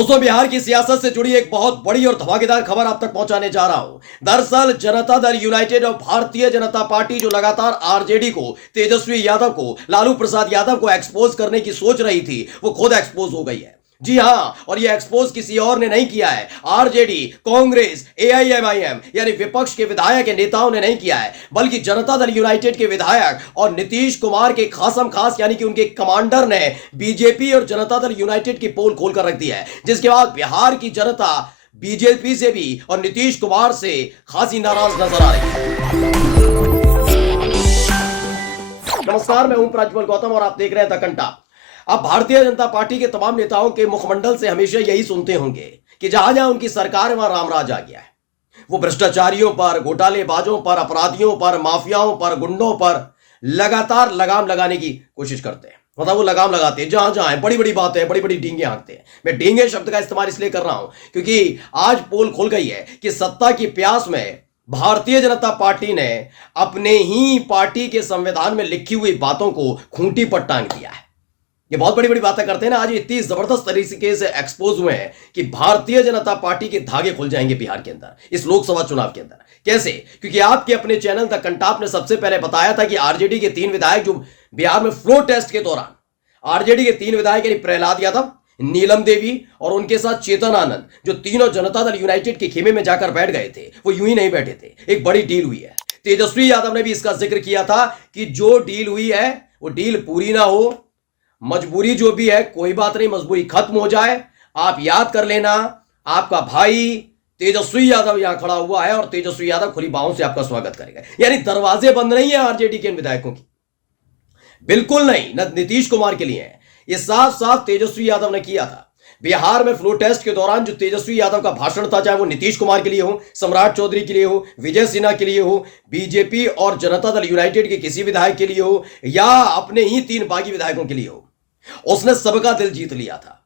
दोस्तों, बिहार की सियासत से जुड़ी एक बहुत बड़ी और धमाकेदार खबर आप तक पहुंचाने जा रहा हूं। दरअसल जनता दल यूनाइटेड और भारतीय जनता पार्टी जो लगातार आरजेडी को, तेजस्वी यादव को, लालू प्रसाद यादव को एक्सपोज करने की सोच रही थी, वो खुद एक्सपोज हो गई है। जी हां, और ये एक्सपोज किसी और ने नहीं किया है। आरजेडी, कांग्रेस, एआईएमआईएम यानी विपक्ष के विधायक के नेताओं ने नहीं किया है, बल्कि जनता दल यूनाइटेड के विधायक और नीतीश कुमार के खासम खास यानी कि उनके कमांडर ने बीजेपी और जनता दल यूनाइटेड की पोल खोलकर रख दी है, जिसके बाद बिहार की जनता बीजेपी से भी और नीतीश कुमार से खासी नाराज नजर आ रही है। नमस्कार, मैं हूं प्रज्वल गौतम और आप देख रहे हैं द कंटा। अब भारतीय जनता पार्टी के तमाम नेताओं के मुखमंडल से हमेशा यही सुनते होंगे कि जहां जहां उनकी सरकार है वहां रामराज आ गया है। वो भ्रष्टाचारियों पर, घोटालेबाजों पर, अपराधियों पर, माफियाओं पर, गुंडों पर लगातार लगाम लगाने की कोशिश करते हैं। मतलब वो लगाम लगाते हैं जहां जहां बड़ी बड़ी बातें, बड़ी बड़ी डींगे हाँकते हैं। मैं डींगे शब्द का इस्तेमाल इसलिए कर रहा हूं क्योंकि आज पोल खुल गई है कि सत्ता की प्यास में भारतीय जनता पार्टी ने अपने ही पार्टी के संविधान में लिखी हुई बातों को खूंटी पर टांग दिया है। ये बहुत बड़ी बड़ी बातें करते हैं ना, आज इतनी जबरदस्त तरीके से एक्सपोज हुए हैं कि भारतीय जनता पार्टी के धागे खुल जाएंगे बिहार के अंदर इस लोकसभा चुनाव के अंदर। कैसे? क्योंकि आपके अपने चैनल द कंटाप ने सबसे पहले बताया था कि आरजेडी के 3 विधायक जो बिहार में फ्लोर टेस्ट के दौरान, आरजेडी के 3 विधायक यानी प्रहलाद यादव, नीलम देवी और उनके साथ चेतन आनंद, जो तीनों जनता दल यूनाइटेड के खेमे में जाकर बैठ गए थे, वो यूं ही नहीं बैठे थे। एक बड़ी डील हुई है। तेजस्वी यादव ने भी इसका जिक्र किया था कि जो डील हुई है वो डील पूरी ना हो, मजबूरी जो भी है कोई बात नहीं, मजबूरी खत्म हो जाए। आप याद कर लेना, आपका भाई तेजस्वी यादव यहां खड़ा हुआ है और तेजस्वी यादव खुली बाहों से आपका स्वागत करेगा। यानी दरवाजे बंद नहीं है आरजेडी के इन विधायकों की, बिल्कुल नहीं, न नीतीश कुमार के लिए है। ये साफ साफ तेजस्वी यादव ने किया था। बिहार में फ्लो टेस्ट के दौरान जो तेजस्वी यादव का भाषण था, चाहे वो नीतीश कुमार के लिए हो, सम्राट चौधरी के लिए हो, विजय सिन्हा के लिए हो, बीजेपी और जनता दल यूनाइटेड के किसी विधायक के लिए हो, या अपने ही 3 बागी विधायकों के लिए हो, उसने सबका दिल जीत लिया था।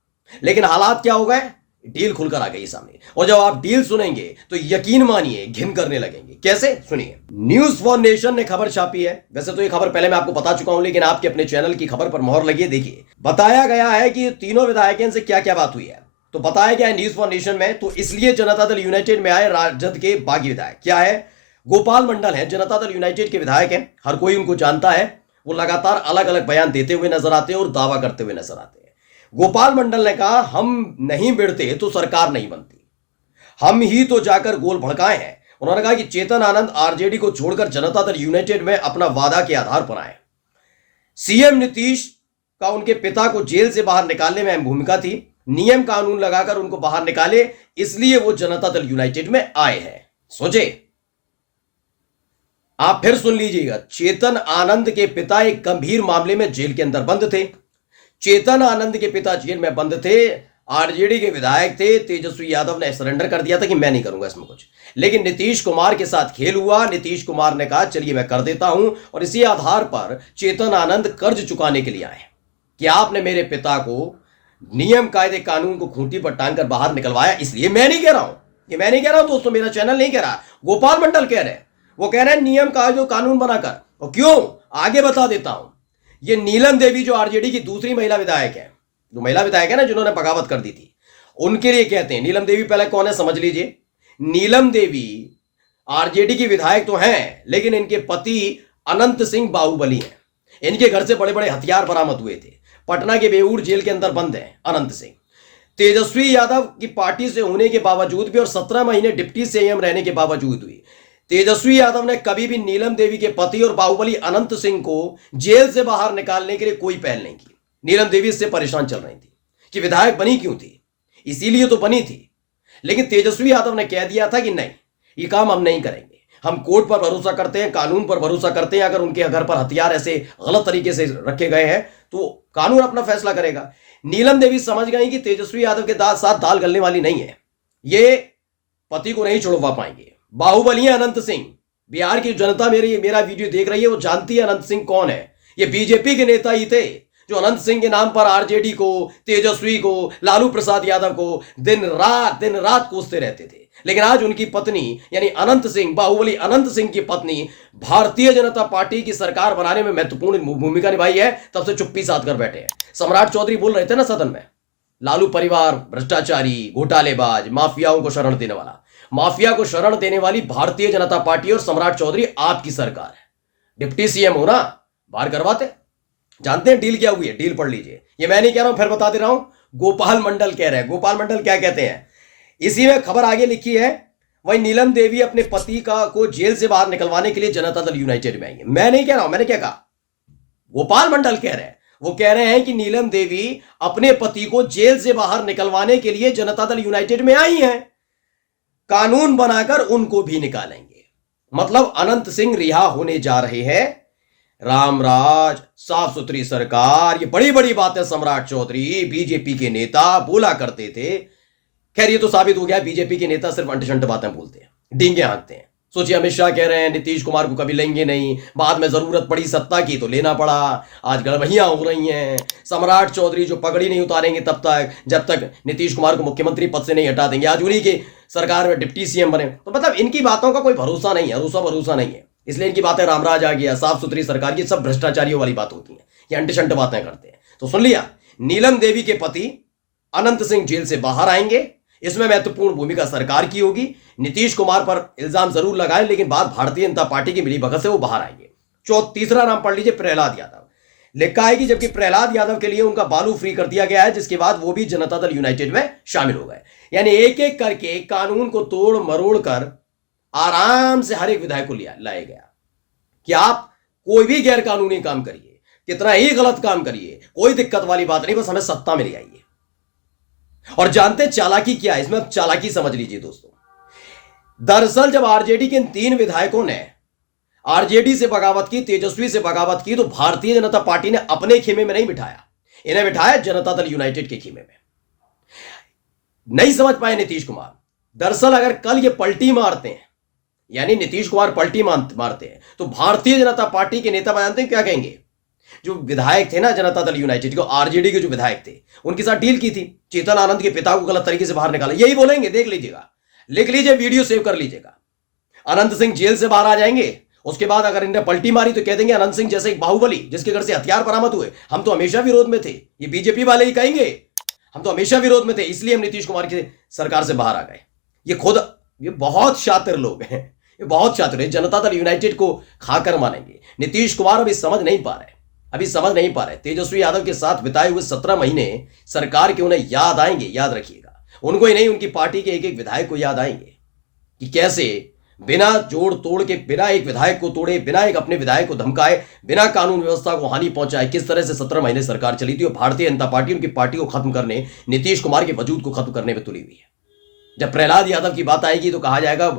लेकिन हालात क्या हो गए? डील खुलकर आ गई सामने। और जब आप डील सुनेंगे तो यकीन मानिए घिन करने लगेंगे। कैसे? सुनिए। न्यूज फॉर नेशन ने खबर छापी है। वैसे तो ये खबर पहले मैं आपको बता चुका हूं, लेकिन आपके अपने चैनल की खबर पर मोहर लगी। देखिए, बताया गया है कि तीनों विधायकों से क्या क्या बात हुई है। तो बताया गया है न्यूज फॉर नेशन में, तो इसलिए जनता दल यूनाइटेड में आए राजद के बागी विधायक। क्या है? गोपाल मंडल है, जनता दल यूनाइटेड के विधायक है, हर कोई उनको जानता है। वो लगातार अलग अलग बयान देते हुए नजर आते हैं और दावा करते हुए नजर आते हैं। गोपाल मंडल ने कहा, हम नहीं भिड़ते तो सरकार नहीं बनती, हम ही तो जाकर गोल भड़काए हैं। उन्होंने कहा कि चेतन आनंद आरजेडी को छोड़कर जनता दल यूनाइटेड में अपना वादा के आधार पर आए। सीएम नीतीश का उनके पिता को जेल से बाहर निकालने में अहम भूमिका थी। नियम कानून लगाकर उनको बाहर निकाले, इसलिए वो जनता दल यूनाइटेड में आए हैं। सोचे, आप फिर सुन लीजिएगा। चेतन आनंद के पिता एक गंभीर मामले में जेल के अंदर बंद थे। चेतन आनंद के पिता जेल में बंद थे, आरजेडी के विधायक थे। तेजस्वी यादव ने सरेंडर कर दिया था कि मैं नहीं करूंगा इसमें कुछ, लेकिन नीतीश कुमार के साथ खेल हुआ। नीतीश कुमार ने कहा चलिए मैं कर देता हूं, और इसी आधार पर चेतन आनंद कर्ज चुकाने के लिए आए कि आपने मेरे पिता को नियम कायदे कानून को खूंटी पर टांग कर बाहर निकलवाया। इसलिए मैं नहीं कह रहा हूं, ये मैं नहीं कह रहा हूं दोस्तों, मेरा चैनल नहीं कह रहा, गोपाल मंडल कह रहे हैं। वो कह रहे हैं नियम कायदे कानून बनाकर। और क्यों, आगे बता देता हूं। ये नीलम देवी जो आरजेडी की दूसरी महिला विधायक है, जो महिला विधायक है ना जिन्होंने बगावत कर दी थी, उनके लिए कहते हैं। नीलम देवी पहले कौन है समझ लीजिए। नीलम देवी आरजेडी की विधायक तो हैं, लेकिन इनके पति अनंत सिंह बाहुबली हैं। इनके घर से बड़े बड़े हथियार बरामद हुए थे। पटना के बेऊर जेल के अंदर बंद है अनंत सिंह। तेजस्वी यादव की पार्टी से होने के बावजूद भी और 17 महीने डिप्टी सीएम रहने के बावजूद भी तेजस्वी यादव ने कभी भी नीलम देवी के पति और बाहुबली अनंत सिंह को जेल से बाहर निकालने के लिए कोई पहल नहीं की। नीलम देवी इससे परेशान चल रही थी कि विधायक बनी क्यों थी, इसीलिए तो बनी थी। लेकिन तेजस्वी यादव ने कह दिया था कि नहीं, ये काम हम नहीं करेंगे, हम कोर्ट पर भरोसा करते हैं, कानून पर भरोसा करते हैं। अगर उनके घर पर हथियार ऐसे गलत तरीके से रखे गए हैं तो कानून अपना फैसला करेगा। नीलम देवी समझ गई कि तेजस्वी यादव के साथ दाल गलने वाली नहीं है, ये पति को नहीं छुड़वा पाएंगे। बाहुबली अनंत सिंह, बिहार की जनता मेरा वीडियो देख रही है, वो जानती है अनंत सिंह कौन है। ये बीजेपी के नेता ही थे जो अनंत सिंह के नाम पर आरजेडी को, तेजस्वी को, लालू प्रसाद यादव को दिन रात कोसते रहते थे। लेकिन आज उनकी पत्नी यानी अनंत सिंह, बाहुबली अनंत सिंह की पत्नी भारतीय जनता पार्टी की सरकार बनाने में महत्वपूर्ण भूमिका निभाई है, तब से चुप्पी साध कर बैठे हैं। सम्राट चौधरी बोल रहे थे ना सदन में, लालू परिवार भ्रष्टाचारी, घोटालेबाज, माफियाओं को शरण देने वाला, माफिया को शरण देने वाली भारतीय जनता पार्टी और सम्राट चौधरी आपकी सरकार है। डिप्टी सीएम हो ना, बाहर करवाते। जानते हैं डील क्या हुई है? डील पढ़ लीजिए, ये मैं नहीं कह रहा हूं, फिर बता दे रहा हूं। गोपाल मंडल कह रहे हैं। गोपाल मंडल क्या कहते हैं, इसी में खबर आगे लिखी है, वही नीलम देवी अपने पति को जेल से बाहर निकलवाने के लिए जनता दल यूनाइटेड में आएंगे। मैं नहीं कह रहा हूं, मैंने क्या कहा, गोपाल मंडल कह रहे हैं। वो कह रहे हैं कि नीलम देवी अपने पति को जेल से बाहर निकलवाने के लिए जनता दल यूनाइटेड में आई हैं, कानून बनाकर उनको भी निकालेंगे। मतलब अनंत सिंह रिहा होने जा रहे हैं। रामराज, साफ सुथरी सरकार, ये बड़ी बड़ी बातें सम्राट चौधरी बीजेपी के नेता बोला करते थे। खैर ये तो साबित हो गया बीजेपी के नेता सिर्फ अंटशंट बातें बोलते हैं, डींगे हाँकते हैं। सोचिए अमित शाह कह रहे हैं नीतीश कुमार को कभी लेंगे नहीं, बाद में जरूरत पड़ी सत्ता की तो लेना पड़ा, आज गड़बड़ियां हो रही हैं। सम्राट चौधरी जो पगड़ी नहीं उतारेंगे तब तक, जब तक नीतीश कुमार को मुख्यमंत्री पद से नहीं हटा देंगे, आज उन्हीं की सरकार में डिप्टी सीएम बने। तो मतलब इनकी बातों का कोई भरोसा नहीं है, भरोसा नहीं है, इसलिए इनकी बातें रामराज आ गया, साफ सुथरी सरकार की, सब भ्रष्टाचारियों वाली बात होती है, ये अंटशंट बातें करते हैं। तो सुन लिया, नीलम देवी के पति अनंत सिंह जेल से बाहर आएंगे, इसमें महत्वपूर्ण भूमिका सरकार की होगी। नीतीश कुमार पर इल्जाम जरूर लगाए, लेकिन बात भारतीय जनता पार्टी की मिलीभगत से वो बाहर आएंगे। तीसरा नाम पढ़ लीजिए, प्रहलाद यादव। लिखा है कि जबकि प्रहलाद यादव के लिए उनका बालू फ्री कर दिया गया है, जिसके बाद वो भी जनता दल यूनाइटेड में शामिल हो गए। यानी एक एक करके कानून को तोड़ मरोड़ कर आराम से हर एक विधायक को लाया गया कि आप कोई भी गैर कानूनी काम करिए, कितना ही गलत काम करिए, कोई दिक्कत वाली बात नहीं, बस हमें सत्ता में ले आइए। और जानते चालाकी क्या है इसमें? अब चालाकी समझ लीजिए दोस्तों। दरअसल जब आरजेडी के इन 3 विधायकों ने आरजेडी से बगावत की, तेजस्वी से बगावत की, तो भारतीय जनता पार्टी ने अपने खेमे में नहीं बिठाया, इन्हें बिठाया जनता दल यूनाइटेड के खेमे में। नहीं समझ पाए नीतीश कुमार। दरअसल अगर कल ये पलटी मारते हैं, यानी नीतीश कुमार पलटी मारते हैं, तो भारतीय जनता पार्टी के नेता जानते हैं क्या कहेंगे? जो विधायक थे ना जनता दल यूनाइटेड को, आरजेडी के जो विधायक थे, उनके साथ डील की थी, चेतन आनंद के पिता को गलत तरीके से बाहर निकाला, यही बोलेंगे। देख लीजिएगा, लिख लीजिए, वीडियो सेव कर लीजिएगा। अनंत सिंह जेल से बाहर आ जाएंगे, उसके बाद अगर इन्हें पलटी मारी तो कह देंगे अनंत सिंह जैसे एक बाहुबली जिसके घर से हथियार बरामद हुए, हम तो हमेशा विरोध में थे। ये बीजेपी वाले ही कहेंगे हम तो हमेशा विरोध में थे, इसलिए हम नीतीश कुमार की सरकार से बाहर आ गए। ये बहुत शातिर लोग हैं, ये बहुत शातिर है, जनता दल यूनाइटेड को खाकर मानेंगे। नीतीश कुमार अभी समझ नहीं पा रहे, तेजस्वी यादव के साथ बिताए हुए 17 महीने सरकार के उन्हें याद आएंगे, याद रखिएगा। उनको ही नहीं, उनकी पार्टी के एक एक विधायक को याद आएंगे कि कैसे बिना जोड़ तोड़ के, बिना एक विधायक को तोड़े, बिना एक अपने विधायक को धमकाए, बिना कानून व्यवस्था को हानि पहुंचाए, किस तरह से 17 महीने सरकार चली थी। और भारतीय जनता पार्टी उनकी पार्टी को खत्म करने, नीतीश कुमार के वजूद को खत्म करने में तुली हुई है। जब प्रहलाद यादव की बात आएगी तो कहा जाएगा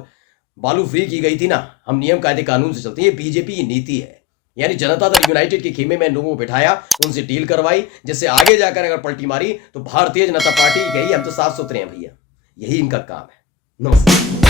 बालू फ्री की गई थी ना, हम नियम कायदे कानून से चलते हैं। ये बीजेपी की नीति है, यानी जनता दल यूनाइटेड के खेमे में लोगों को बिठाया, उनसे डील करवाई, जिससे आगे जाकर अगर पलटी मारी तो भारतीय जनता पार्टी गई, हम तो साफ सुथरे हैं भैया, यही इनका काम है। नमस्कार।